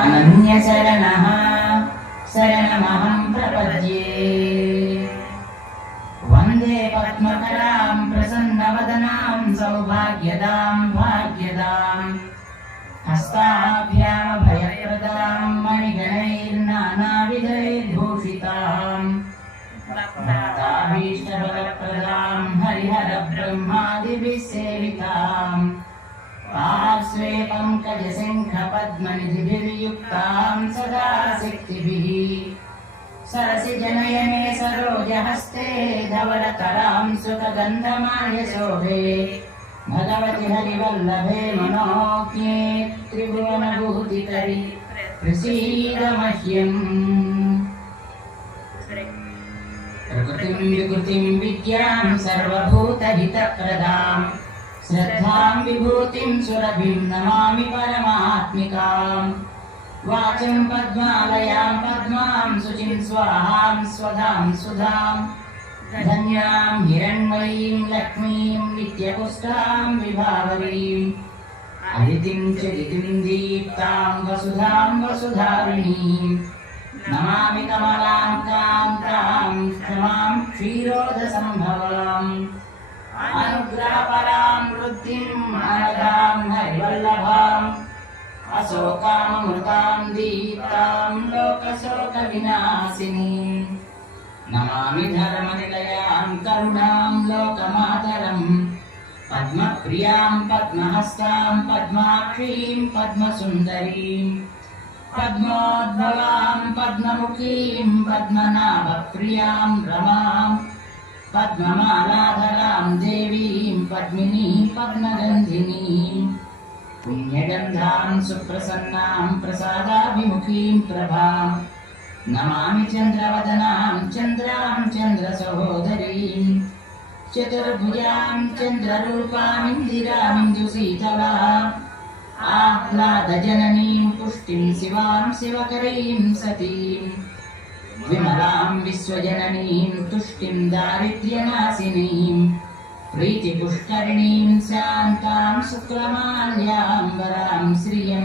अनन्यशरणः शरणमहं प्रपद्ये। वन्दे पद्मकरां प्रसन्नवदनां सौभाग्यदां भाग्यदां हस्ताभ्यामभयप्रदां मणिगणैर्नानाविधैर्भूषितां भक्ताभीष्टफलप्रदां हरिहरब्रह्मादिभिः सेवितां पार्श्वे पङ्कजशङ्खपद्मनिधिभिर्युक्तां सदा शक्तिभिः सरसिजनयने सरोजहस्ते धवलतरां सुखगन्धमाल्यशोभे भगवति हरिवल्लभे मनोज्ञे त्रिभुवनभूतिकरि प्रसीद मह्यम्। प्रकृतिं विकृतिं विद्यां सर्वभूतहितप्रदां श्रद्धां विभूतिं सुरभिं नमामि परमात्मिकाम्। वाचं पद्मालयां पद्मां शुचिं स्वाहां स्वधां सुधां धन्यां हिरण्मयीं लक्ष्मीं नित्यपुष्टां विभावरीम् अदितिं च दितिं दीप्तां वसुधां वसुधारिणीं नमामि कमलां कान्तां क्षमां क्षीरोदसम्भवाम् अनुग्रहपरां वृद्धिं अनघां हरिवल्लभाम् अशोकामृतां दीप्तां लोकशोकविनाशिनीं नमामि धर्मनिलयां करुणां लोकमातरं पद्मप्रियां पद्महस्तां पद्माक्षीं पद्मसुन्दरीं पद्मोद्भवां पद्ममुखीं पद्मनाभप्रियां रमां पद्ममालाधरां देवीं पद्मिनीं पद्मगन्धिनीं पुण्यगन्धां सुप्रसन्नां प्रसादाभिमुखीं प्रभां नमामि चन्द्रवदनां चन्द्रां चन्द्रसहोदरीं चतुर्भुजां चन्द्ररूपामिन्दिरामिन्दुशीतलाम् आह्लादजननीं पुष्टिं शिवां शिवकरीं सतीं विमलां विश्वजननीं तुष्टिं दारिद्र्यनाशिनीं प्रीतिपुष्करिणीं शान्तां शुक्लमाल्याम्बरां श्रियं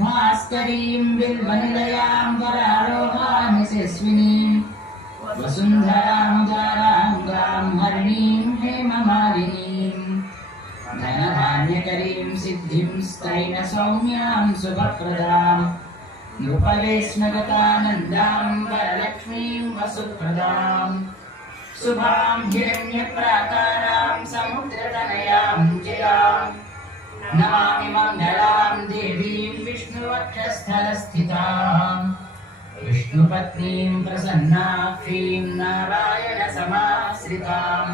भास्करीं बिल्वनिलयां वरारोहानिशस्विनीं वसुन्धरामुदाराङ्गां हरिणीं हेममालिनीं धनधान्यकरीं सिद्धिं स्तैनसौम्यां शुभप्रदां नृपवेश्मगतानन्दां वरलक्ष्मीं वसुप्रदां शुभां हिरण्यप्राकारां समुद्रतनयां जयां नमामि मङ्गलां देवीं विष्णुवक्षस्थलस्थितां विष्णुपत्नीं प्रसन्नाक्षीं नारायणसमाश्रितां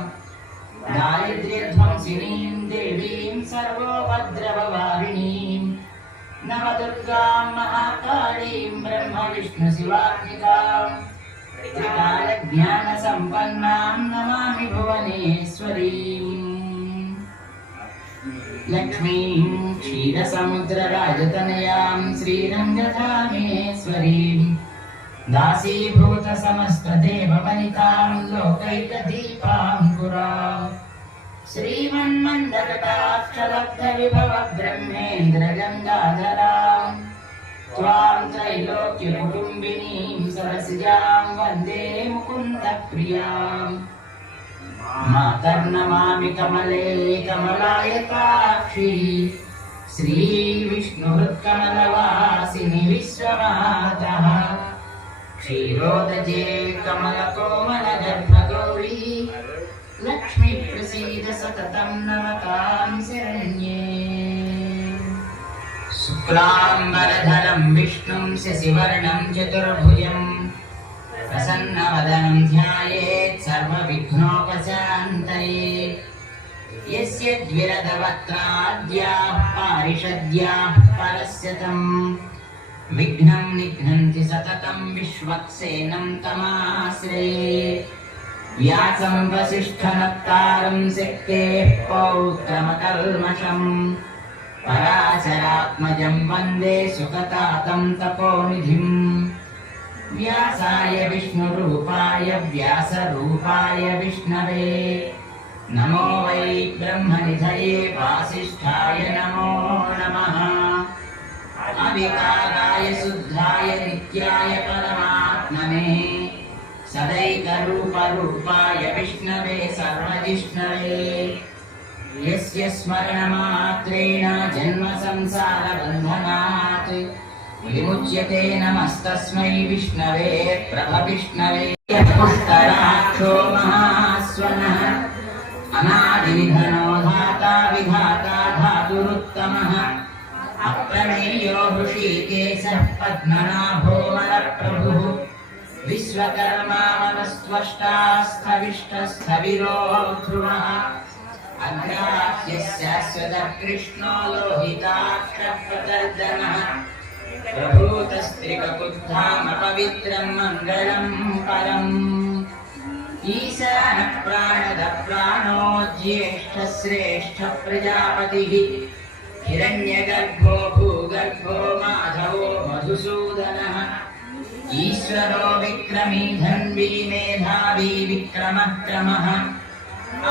दारिद्र्यध्वंसिनीं देवीं सर्वोपद्रववारिणीं नवदुर्गां महाकालीं ब्रह्मविष्णुशिवात्मिकां त्रिकालज्ञानसम्पन्नां नमामि भुवनेश्वरीम् लक्ष्मीं क्षीरसमुद्रराजतनयां श्रीरङ्गधामेश्वरीं दासीभूतसमस्तदेववनितां लोकैकदीपाङ्कुरां श्रीमन्मन्दकटाक्षलब्धविभवब्रह्मेन्द्रगङ्गाधरां त्वां त्रैलोक्यकुटुम्बिनीं सरसिजां वन्दे मुकुन्दप्रियाम् मातर्नमामि कमले कमलायताक्षी श्रीविष्णुहृत्कमलवासिनि विश्वमातः क्षीरोदजे कमलकोमलगर्भगौरी लक्ष्मीप्रसीद सततं नमतां शरण्ये। शुक्लाम्बरधरं विष्णुं शशिवर्णं चतुर्भुजं प्रसन्नवदनं ध्यायेत् सर्वविघ्नोपशान्तये यस्य द्विरदवक्त्राद्याः पारिषद्याः परस्यतं विघ्नं निघ्नन्ति सततं विश्वक्सेनं तमाश्रये व्यासं वसिष्ठनप्तारं शक्तेः पौत्रमकल्मषम् पराशरात्मजं वन्दे सुखतातं तपोनिधिम् व्यासाय विष्णुरूपाय व्यासरूपाय विष्णवे नमो वै ब्रह्मनिधये वासिष्ठाय नमो नमः। अविकाराय शुद्धाय नित्याय परमात्मने सदैकरूपरूपाय विष्णवे सर्वजिष्णवे यस्य स्मरणमात्रेण जन्म संसारबन्धनात् विमुच्यते नमस्तस्मै विष्णवे प्रभविष्णवे पुष्कराक्षो महास्वनः अनादिनिधनो धाता विधाता धातुरुत्तमः अप्रमेयो हृषीकेशः पद्मनाभो वरप्रभुः विश्वकर्मा मनस्त्वष्टा स्थविष्टस्थविरो ध्रुवः अग्राह्यः शाश्वतः कृष्णो लोहिताक्षप्रतर्दनः प्रभूतस्त्रिकबुद्धाम पवित्रं मङ्गलं परम् ईशानः प्राणदः प्राणो ज्येष्ठः श्रेष्ठः प्रजापतिः हिरण्यगर्भो भूगर्भो माधवो मधुसूदनः ईश्वरो विक्रमी धन्वी मेधावी विक्रमः क्रमः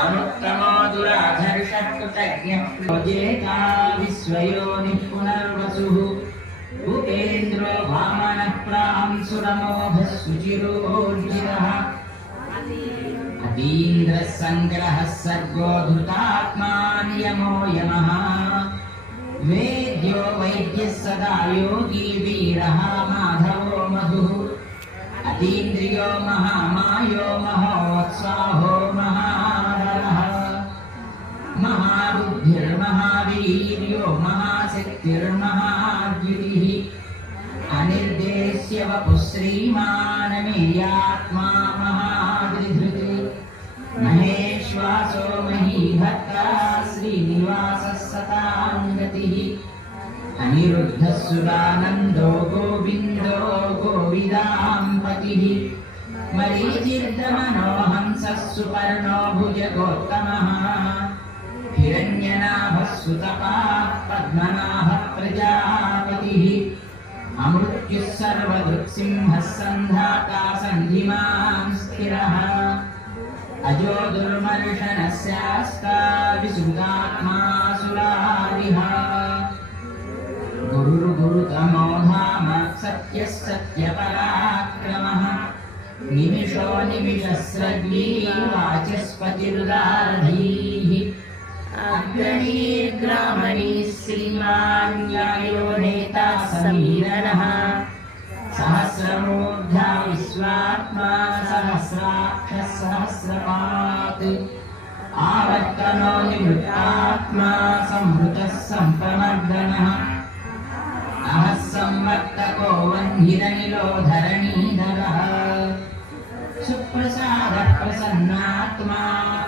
अनुत्तमो दुराधर्षः कृतज्ञः प्रोजेता विश्वयोनिः पुनर्वसुः भूपेन्द्रो वामनः प्रांसुरमोघः शुचिरोर्जितः अतीन्द्रः सङ्ग्रहः सर्गो धृतात्मा नियमो यमः वेद्यो वैद्यः सदा योगी वीरः माधवो मधुः अतीन्द्रियो महामायो महोत्साहो महाबलः महाबुद्धिर्महावीर्यो महाशक्तिर्महाद्युतिः अनिर्देश्य वपुः श्रीमानमेयात्मा महादृधृत् महेश्वासो महीभक्ता श्रीनिवासः सतां गतिः अनिरुद्धः सुरानन्दो गोविन्दो गोविदाम्पतिः मरीचिर्दमनो हंसः सुपर्णो भुजगोत्तमः हिरण्यनाभः सुतपाः पद्मनाभः प्रजापतिः अमृत्युः सर्वदृक्सिंहः सन्धाता सन्धिमान् स्थिरः अजो दुर्मर्शनः शास्ता विसुदात्मा सुरारिः गुरुर्गुरुतमो धाम सत्यः सत्यपराक्रमः निमिषो निमिषस्रग्वी वाचस्पतिरुदारधीः अग्रणीर्ग्रामणी श्रीमान् न्यायो नेता समीरणः सहस्रमूर्धा विश्वात्मा सहस्राक्षः सहस्रपात् आवर्तनो निवृत्तात्मा संहृतः सम्प्रमर्दनः अहः संवर्तको वह्निरनिलो धरणीधरः सुप्रसादः प्रसन्नात्मा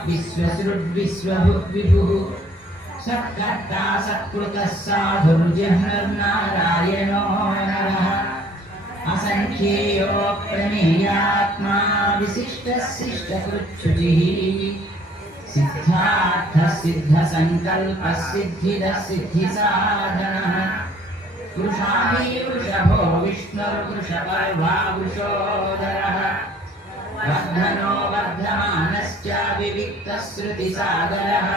विश्वसृड्विश्वभुग्विभुः सत्कर्ता सत्कृतः साधुर्जह्नुर्नारायणो नरः असङ्ख्येयो प्रमेयात्मा विशिष्टः शिष्टकृच्छुचिः सिद्धार्थः सिद्धसङ्कल्पः सिद्धिदः सिद्धिसाधनः वृषाली वृषभो विष्णुर्वृषपर्वा वृषोदरः वर्धनो वर्धमानश्च विविक्तः श्रुतिसागरः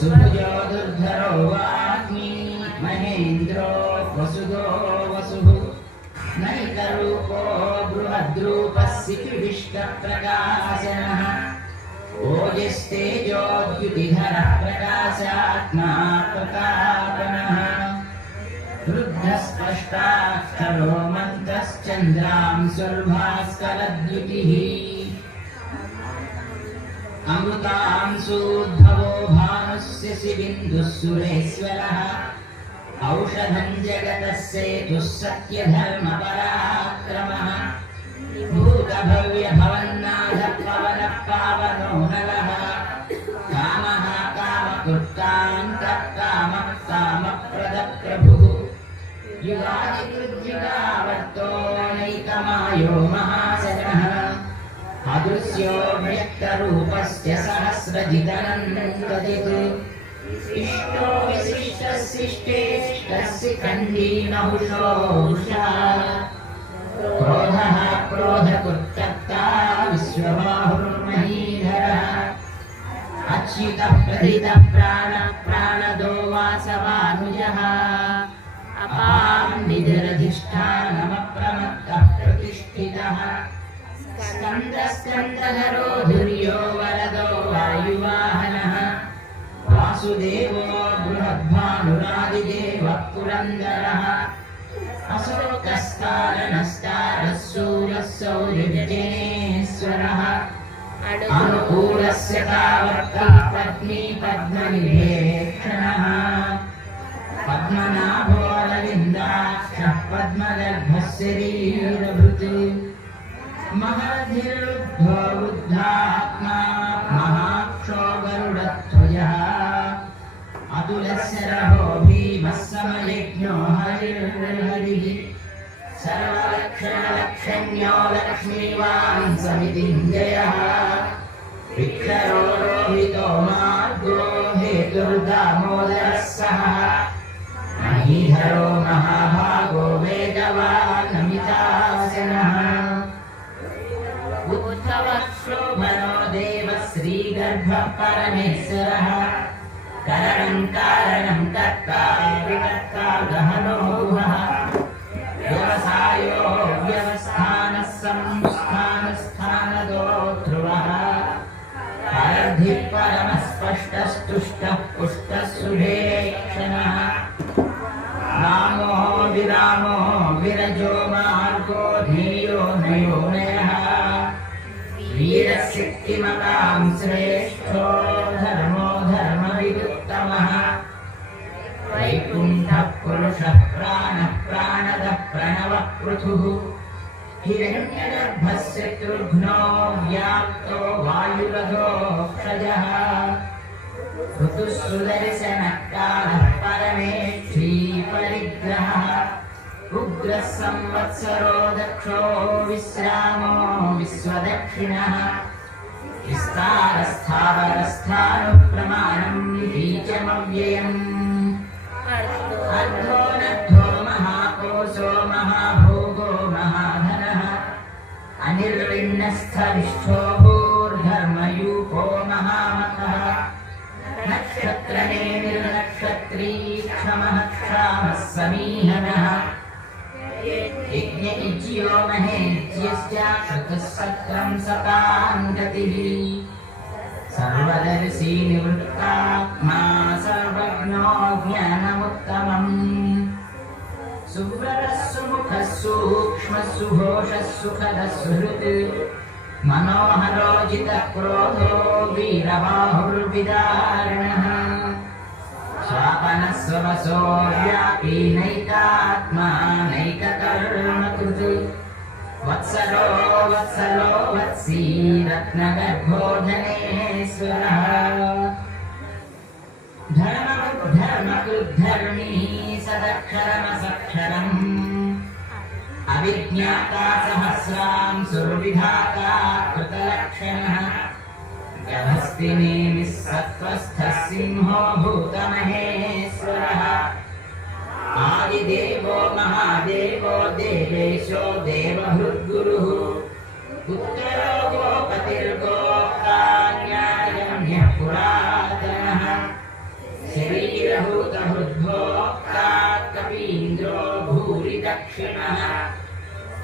सुभुजो दुर्धरो वाग्मी महेन्द्रो वसुदो वसुः नैकरूपो बृहद्रूपः सिद्धिष्टप्रकाशनः ओजस्तेजोद्युतिधरः प्रकाशात्मा प्रतापनः रुद्रस्पष्टाक्षरो मन्तश्चन्द्रांशुर्भास्करद्युतिः अमृतांशूद्भवो भानुस्य शिबिन्दुः सुरेश्वरः औषधं जगतः सेतुः सत्यधर्मपराक्रमः भूतभव्यभवन्नाथः पवनः पावनो नरः कामः कामकृत्तान्तः कामः कामप्रदप्रभुः युगादिकृद्युगावर्तो नैकमायो महाशनः अदृश्यो व्यक्तरूपस्य सहस्रजितनन्ददित् इष्टो विशिष्टशिष्टेष्टस्य खण्डीनहुषो वृषा क्रोधः क्रोधकृत्तर्ता विश्वबाहुर्महीधरः अच्युतः प्रथितः प्राणः प्राणदो वासवानुजः स्कन्दधरो धुर्यो वरदो वायुवाहनः वासुदेवो बृहद्भानुरादिदेवः पुरन्दरः अशोकस्तारणस्तारः शूरः सौर्यजनेश्वरः अनुकूलस्य तावत्तः पत्नी पद्मनिभेक्षणः पद्मनाभोरविन्दाक्षः पद्मगर्भः शरीरभृत् महर्षिर्लुब्धो वृद्धात्मा महाक्षो गरुडध्वजः अतुलस्य रहो भीमः समयज्ञो हरिर्हरिः सर्वलक्षणलक्षण्यो लक्ष्मीवान् समितिञ्जयः विक्षरो रोहितो मार्गो हेतुर्दामोदरः सः महीधरो महाभागो वेगवान् अमितासनः उद्धवः शोभनो देवः श्रीगर्भः परमेश्वरः करणं कारणं कर्ता विकर्ता गहनो गुहः व्यवसायो व्यवस्थानः संस्थानस्थानदो ध्रुवः परद्धिः परमः स्पष्टस्तुष्टः पुष्टः सुधेक्षणः रामो विरामो विरजो मार्गो ध्येयो नयोनयः वीरसिद्धिमतां श्रेष्ठो धर्मो धर्मविदुत्तमः वैकुण्ठः पुरुषः प्राणः प्राणदः प्रणवः पृथुः हिरण्यगर्भः शत्रुघ्नो व्याप्तो वायुरथोक्षजः ऋतुः सुदर्शनः कालः परमेष्ठी परिग्रहः उग्रः संवत्सरो दक्षो विश्रामो विश्वदक्षिणः विस्तारस्थावरस्थानुप्रमाणं बीजमव्ययम् अर्धो नद्धो महाकोशो महाभोगो महाधनः अनिर्विण्णस्थविष्ठो भूर्धर्मयूपो महामखः नक्षत्रनेमिर्नक्षत्री क्षमः क्षामः समीहनः यज्ञयुज्यो महेज्यश्च श्रुतः सत्रं सतां गतिः सर्वदर्शी निवृत्तात्मा सर्वज्ञो ज्ञानमुत्तमम् सुव्रतः सुमुखः सूक्ष्मः सुघोषः सुखदः सुहृत् मनोहरो जितः क्रोधो वीरबाहुर्विदारणः स्वापनः स्ववसो व्यापी नैकात्मा नैककर्मकृत् वत्सलो वत्सलो वत्सी रत्नगर्भो धनेश्वरः धर्मकृद्धर्मी सदक्षरमसक्षरम् अविज्ञाता सहस्रां सुरविधाता कृतलक्षणः गभस्तिनेमिः सत्त्वस्थः सिंहो भूतमहेश्वरः आदिदेवो महादेवो देवेशो देवहृद्गुरुः उत्तरो गोपतिर्गोप्ता न्यायम्यः पुरातनः शरीरभूतहृद्भोक्ता कपीन्द्रो भूरि दक्षिणः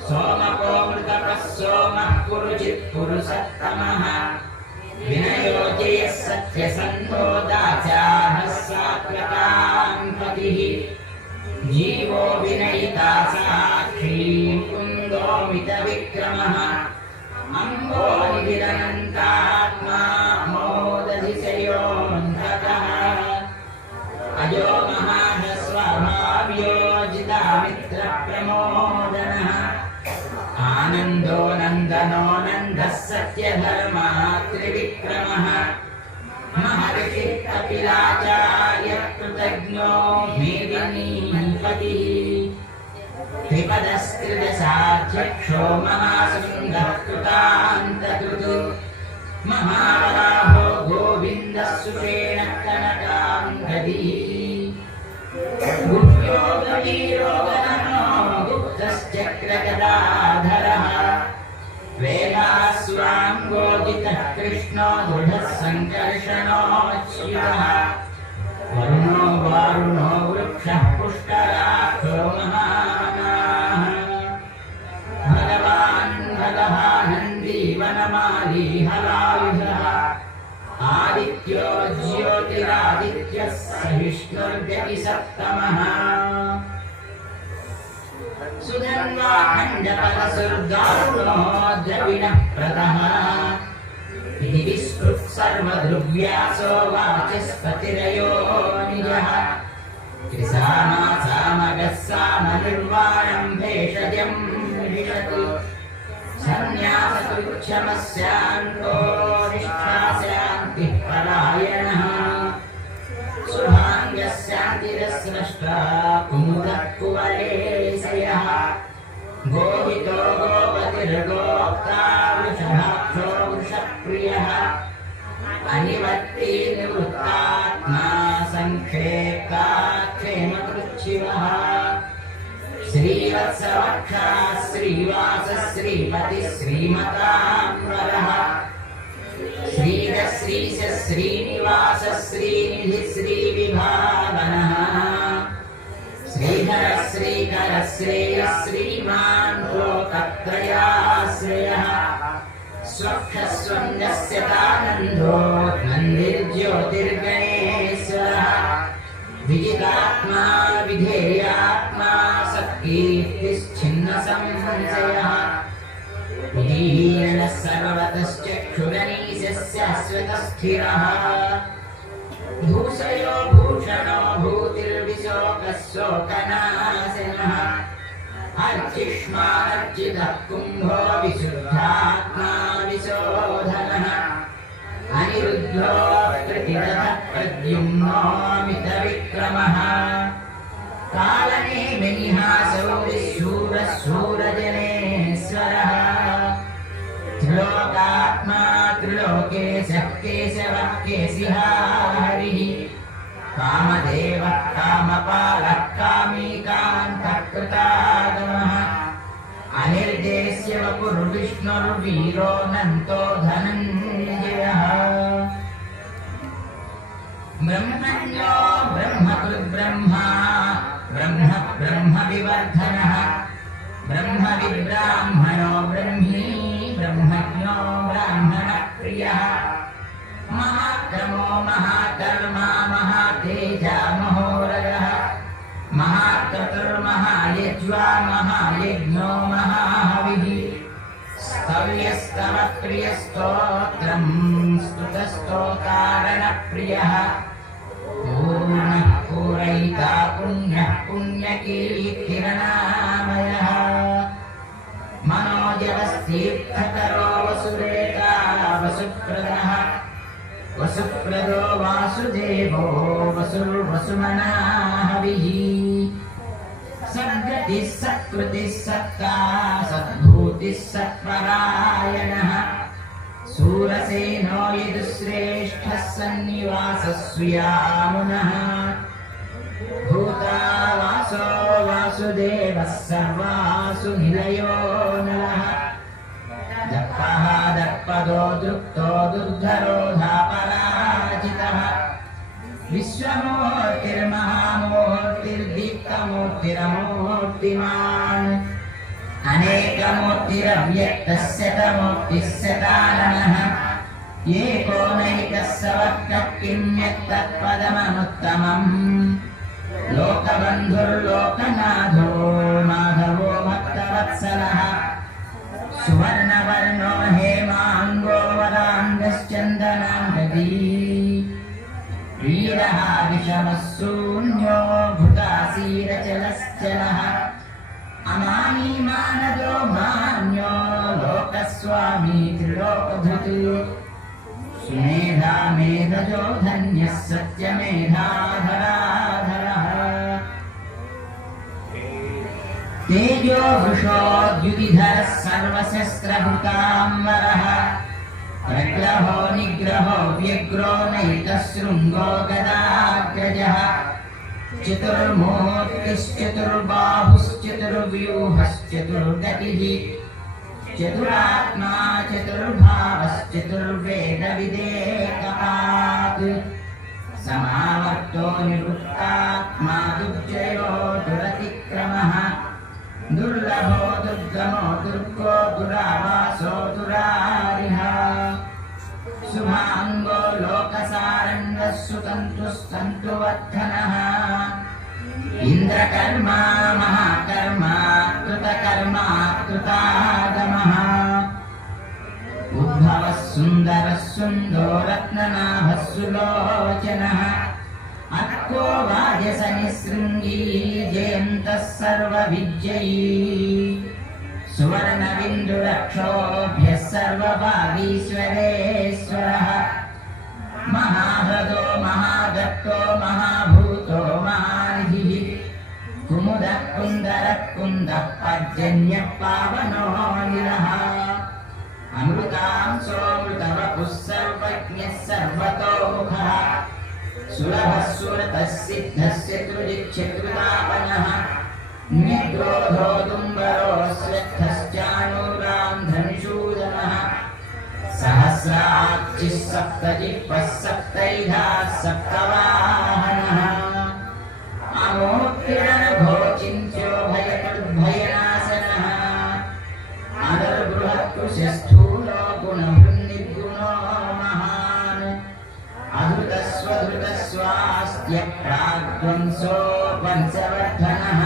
सोमकोऽमृतपः सोमः पुरुचित् पुरुषत्तमः विनयो जयः सत्यसन्धो दाचारः सात्वतान्पतिः जीवो विनयिता साक्षी कुन्दो मितविक्रमः अम्बोनिरनन्तात्मा मोदधिशयोऽन्धकः अजो महास्वभाव्यो जितामित्रप्रमोदनः आनन्दो नन्दनो नन्दः सत्यधर्मा त्रिविक्रमः महर्षिः कपिलाचार्यः कृतज्ञो मेदिनीपतिः त्रिपदस्त्रिदशाध्यक्षो महासुन्दः कृतान्तकृत् महावराहो गोविन्दः सुषेण कनकाङ्गदी गुह्यो गवीरो गणनो गुप्तश्चक्रगदाधरः वेदास्वाङ्गोदितः कृष्णो दृढः सङ्कर्षणोच्युतः वरुणो वारुणो वृक्षः पुष्कराक्षो महामनाः भगवान् भगवानन्द विष्णुर्व्यपि सप्तमः सुधन्वाखण्डपरसुर्गारुणो द्रविणः प्रदः इति विस्कृत् सर्वद्रुव्यासो वाचस्पतिरयो निजः त्रिसामासामगः सामनिर्वाणं भेषजं विशतु सन्न्यासकृच्छमस्यान्तो निष्ठास्यान्तिः परायणः शुभाङ्गस्यान्तिरस्नष्टा कुमुदः कुवलेशयः गोहितो गोपतिर्गोक्ता वृषभाक्षो वृषप्रियः अनिवर्ती निवृत्तात्मा संक्षेप्ता क्षेमकृच्छिवः श्रीवत्सवक्षा श्रीवास श्रीपति श्रीमताम्बरः श्रीधः श्रीश श्रीनिवास श्रीनिधि श्रीविभावनः श्रीधर श्रीकर श्रेयः श्रीमान् लोकत्रयाश्रयः स्वक्षस्वन्दस्यतानन्दो नन्दिर्ज्योतिर्गणेश्वरः विजितात्मा विधेयात्मा सत्कीर्तिश्छिन्नसंशयः उदीयनः सर्वतश्चक्षुरनीशः शाश्वतस्थिरः भूषयो भूषणो भूतिर्विशोकः शोकनाशनः अर्चिष्मार्चितः कुम्भो विशुद्धात्मा विशोधनः अनिरुद्धो प्रतिरथः प्रद्युम्नोऽमितविक्रमः कालनेमिनिहासो विशूरः शूरजनेश्वरः त्रिलोकात्मा त्रिलोकेशः केशवः केशिहा हरिः कामदेवः कामपालः कामी कान्तः कृतागमः अनिर्देश्य वपुर्विष्णुर्वीरोऽनन्तो धनञ्जयः ब्रह्मण्यो ब्रह्मकृद्ब्रह्मा ब्रह्म ब्रह्मविवर्धनः ब्रह्मविब्राह्मणो ब्रह्मी ब्रह्मज्ञो ब्राह्मणप्रियः महाक्रमो महाकर्मा महातेजा महोरगः महाक्रतुर्महायज्वा महायज्ञो महाहविः स्तव्यस्तवप्रियस्तोत्रम् स्तुतस्तोतारणप्रियः पूर्णः पूरयिता पुण्यः पुण्यकीर्तिरनामयः मनोजवस्तीर्थकरो वसुरेता वसुप्रदः वसुप्रदो वासुदेवो वसुर्वसुमनाहविः सद्गतिः सत्कृतिः सत्ता सद्भूतिः सत्परायणः सूरसेनो यदुश्रेष्ठः सन्निवासः सुयामुनः भूता वासो वासुदेवः सर्वासु निलयो नरः दप्पः दप्पदो दृप्तो दुर्धरो धापराजितः विश्वमूर्तिर्महामूर्तिर्दीप्तमूर्तिरमूर्तिमान् अनेकमूर्तिरव्यक्तः शतमूर्तिः शताननः एकोनैकः सवक्तः किम्यत्तत्पदमनुत्तमम् लोकबन्धुर्लोकनाथो माधवो भक्तवत्सलः सुवर्णवर्णो हेमाङ्गो वराङ्गश्चन्दनाङ्गदी वीरः विषमः शून्यो भूतासीरचलश्चलः अमानी मानदो मान्यो लोकस्वामी त्रिलोकधृत् सुमेधा मेधजो धन्यः सत्यमेधाधराधरः तेजो वृषोद्युतिधरः सर्वशस्त्रभृताम्बरः प्रग्रहो निग्रहो व्यग्रो नैकशृङ्गो गदाग्रजः चतुर्मूर्तिश्चतुर्बाहुश्चतुर्व्यूहश्चतुर्गतिः चतुरात्मा चतुर्भावश्चतुर्वेदविदेकपात् समावर्तो निवृत्तात्मा दुर्जयो दुरतिक्रमः दुर्लभो दुर्गमो दुर्गो दुरावासो दुरारिः शुभाङ्गो लोकसारङ्ग सुतन्तुस्तन्तु वर्धनः इन्द्रकर्मा महाकर्मा कृतकर्मा कृतागमः उद्भवः सुन्दरः सुन्दो रत्ननाभः सुलोचनः अर्को वाजसनिसृङ्गी जयन्तः सर्वविजयी सुवर्णबिन्दुरक्षोभ्यः सर्वभागीश्वरेश्वरः महाह्रदो महागर्तो महाभूतो महानिधिः कुमुदः कुन्दरः कुन्दः पर्जन्यः पावनो निरः अमृतांशोऽमृतवपुः सर्वज्ञः सर्वतोमुखः सुलभः सुरतः सिद्धः चतुर्दिक्चतुर्तापनः निग्रोधो दुम्बरो स्वेद्धश्चानुरान्धनिषूदनः सहस्राक्षिः सप्तजिह्वः सप्तैधाः सप्तवाहनः अमोत्किरणघोचिन्त्यो भयकृद्भयनाशनः अदर्बृहत्कृशस्थूलो गुणभृन्निर्गुणो महान् अधृतस्वधृतस्वास्त्यप्राग्ध्वंसो वंशवर्धनः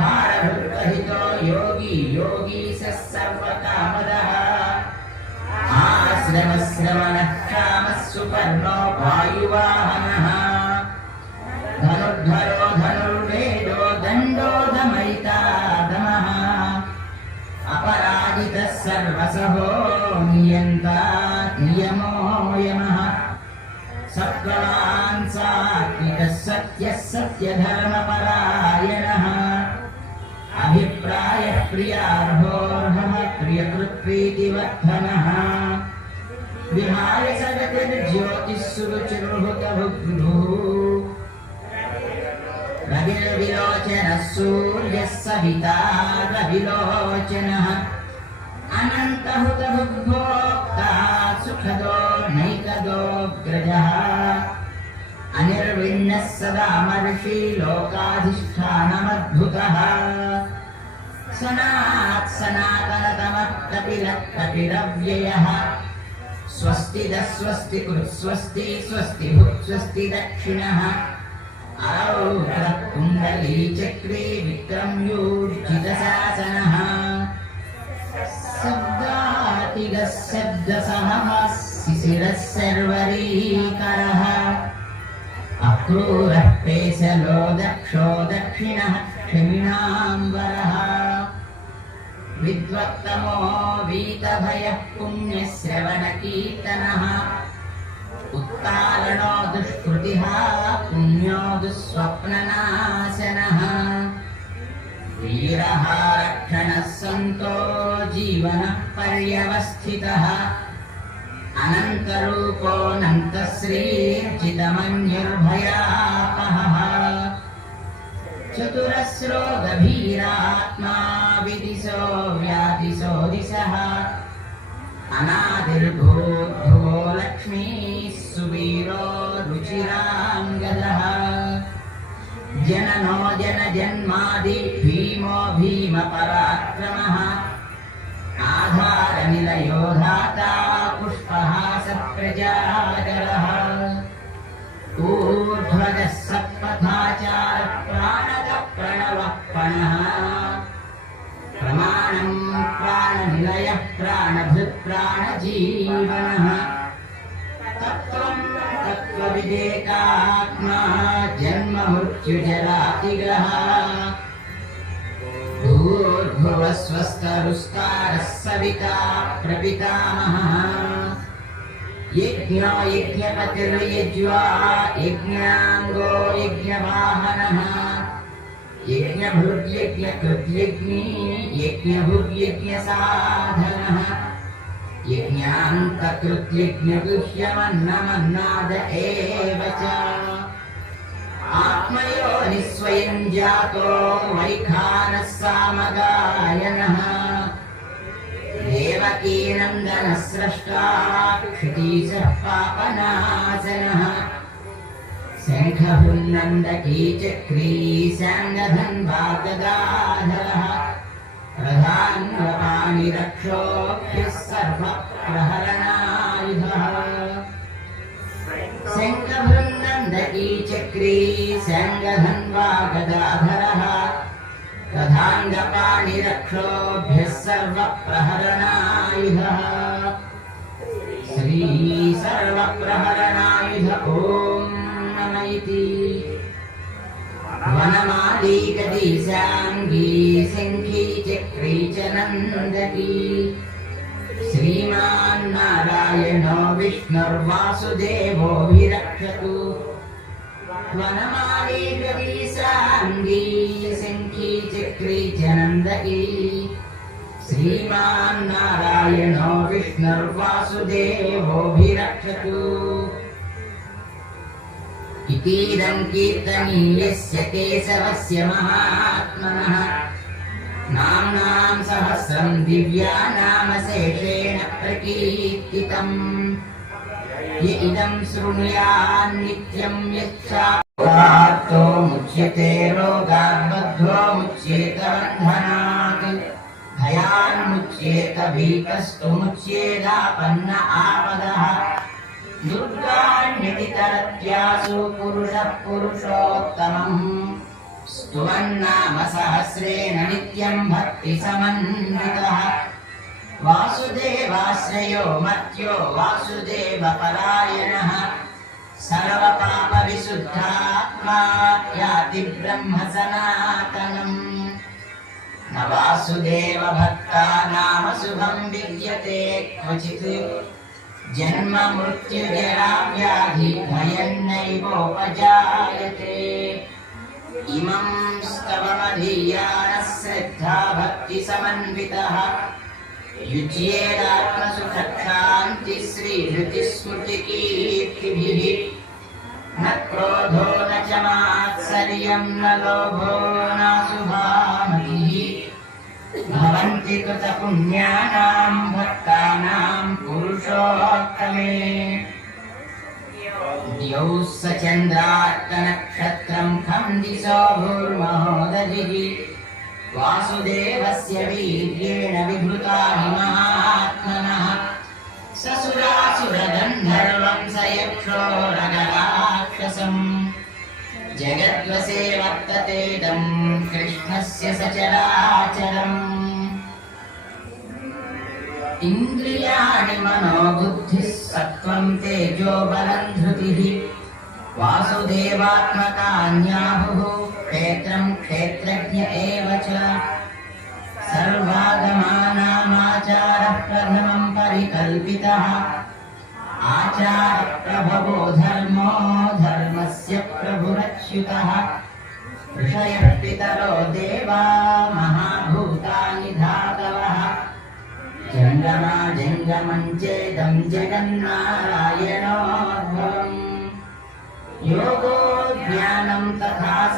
भारभृतहितो योगी योगीशः सर्वकामदः आश्रमश्रवणः कामः सुपर्णो वायुवाहनः धनुर्धरो धनुर्वेदो दण्डो दमयितादमः अपराजितः सर्वसहो नियन्ता नियमो यमः सत्त्ववान् सात्विकः सत्यः सत्यधर्मपरायणः अभिप्रायः प्रियार्होर्हः प्रियकृत्प्रीतिवर्धनः विहाय सगतिर्ज्योतिः सुरुचिर्हुतभुग्भुः रविर्विलोचनः सूर्यः सविता रविलोचनः अनन्तहुतभुग्भोक्ता सुखदो नैकदोऽग्रजः अनिर्विण्णः सदा महर्षि लोकाधिष्ठानमद्भुतः सनात् सनातनतमः कपिलः कपिरव्ययः स्वस्तिदः स्वस्तिकृत् स्वस्ति स्वस्तिभुक् स्वस्ति दक्षिणः अरौक्रः कुण्डली चक्रे विक्रम्यूर्जितशासनः शब्दातिगः शब्दसहः शिशिरः सर्वरीकरः अक्रूरः पेशलो दक्षो दक्षिणः क्षमिणाम्बरः विद्वत्तमो वीतभयः पुण्यश्रवणकीर्तनः उत्तारणो दुष्कृतिः पुण्यो दुःस्वप्ननाशनः वीरः रक्षणः सन्तो जीवनः पर्यवस्थितः अनन्तरूपोऽनन्तश्रीर्जितमन्युर्भयापहः चतुरस्रो गभीरात्मा विदिशो व्यादिशो दिशः अनादिर्भूर्भुवो लक्ष्मीः सुवीरो रुचिराङ्गदः जननो जनजन्मादि भीमो भीमपराक्रमः आधारनिलयो धाता पुष्पहासप्रजागरः ऊर्ध्वजः सत्पथाचारः प्राणदः प्रणवः पणः प्रमाणं प्राणनिलयः प्राणभृत् प्राणजीवनः तत्त्वं तत्त्वविदेकात्मा जन्ममृत्युजरातिग्रहः भूर्भुवस्वस्तरुस्तारः सविता प्रपितामहः यज्ञो यज्ञपतिर्यज्वा यज्ञाङ्गो यज्ञवाहनः यज्ञभुर्यज्ञकृत्यज्ञी यज्ञभुर्यज्ञसाधनः यज्ञान्तकृत्यज्ञगुह्यमन्नमन्नाद एव च आत्मयोनिस्वयं जातो वैखानः सामगायनः देवकीनन्दनः स्रष्टा क्षितीशः पापनाशनः शङ्खभुन्नन्दकी चक्री साङ्गधन्वागदाधरः प्रधान्वपाणिरक्षोभ्यः सर्वप्रहरणायुधः चक्री सङ्गधन्वा गदाधरः तथाङ्गपाणिरक्षोभ्यः सर्वप्रहरणायुधः श्री सर्वप्रहरणायुध ॐ नम इति वनमाली गदी साङ्गी शङ्खी चक्री च नन्दकी श्रीमान्नारायणो विष्णुर्वासुदेवो विरक्षतु वनमाली गदी साङ्गी शङ्खी चक्री च नन्दकी श्रीमान्नारायणो विष्णुर्वासुदेवो विरक्षतु इतीदं कीर्तनीयस्य केशवस्य महात्मनः नाम्नां सहस्रं दिव्यानामशेषेण प्रकीर्तितम् य इदं शृणुयात् नित्यं यच्छातो मुच्यते रोगाद्बद्धो मुच्येत बन्धनात् भयान्मुच्येत भीतस्तु मुच्येदापन्न आपदः दुर्गाण्यतितरत्यासु पुरुषः पुरुषोत्तमम् स्तुवन्नाम सहस्रेण नित्यं भक्तिसमन्वितः वासुदेवाश्रयो मर्त्यो वासुदेवपरायणः सर्वपापविशुद्धात्मा याति ब्रह्म सनातनम् न वासुदेवभक्ता नाम शुभं विद्यते क्वचित् जन्म मृत्युजरा व्याधि भयन्नैवोपजायते इमं स्तवमधीयानः श्रद्धा भक्तिसमन्वितः युज्येदात्मसुखक्षान्ति श्रीहृतिस्मृतिकीर्तिभिः न क्रोधो न च मात्सर्यं न लोभो नाशुभामतिः भवन्ति कृतपुण्यानां भक्तानां पुरुषोत्तमे द्यौः स चन्द्रार्कनक्षत्रं खं दिशो भूर्महोदधिः वासुदेवस्य वीर्येण विभृतानि महात्मनः ससुरासुरगन्धर्वं स यक्षो रगराक्षसम् जगद्वसे वर्ततेदं कृष्णस्य सचराचरम् इन्द्रियाणि मनोबुद्धिः सत्त्वं तेजो बलं धृतिः वासुदेवात्मकान्याहुः क्षेत्रं क्षेत्रज्ञ एव च सर्वागमानामाचारः प्रथमं परिकल्पितः आचारप्रभवो धर्मो धर्मस्य प्रभुरच्युतः ऋषयः पितरो देवा महाभूतानि धातवः जङ्गमा जङ्गमं चेदं जगन्नारायणोद्भवम् योगो ज्ञानं तथा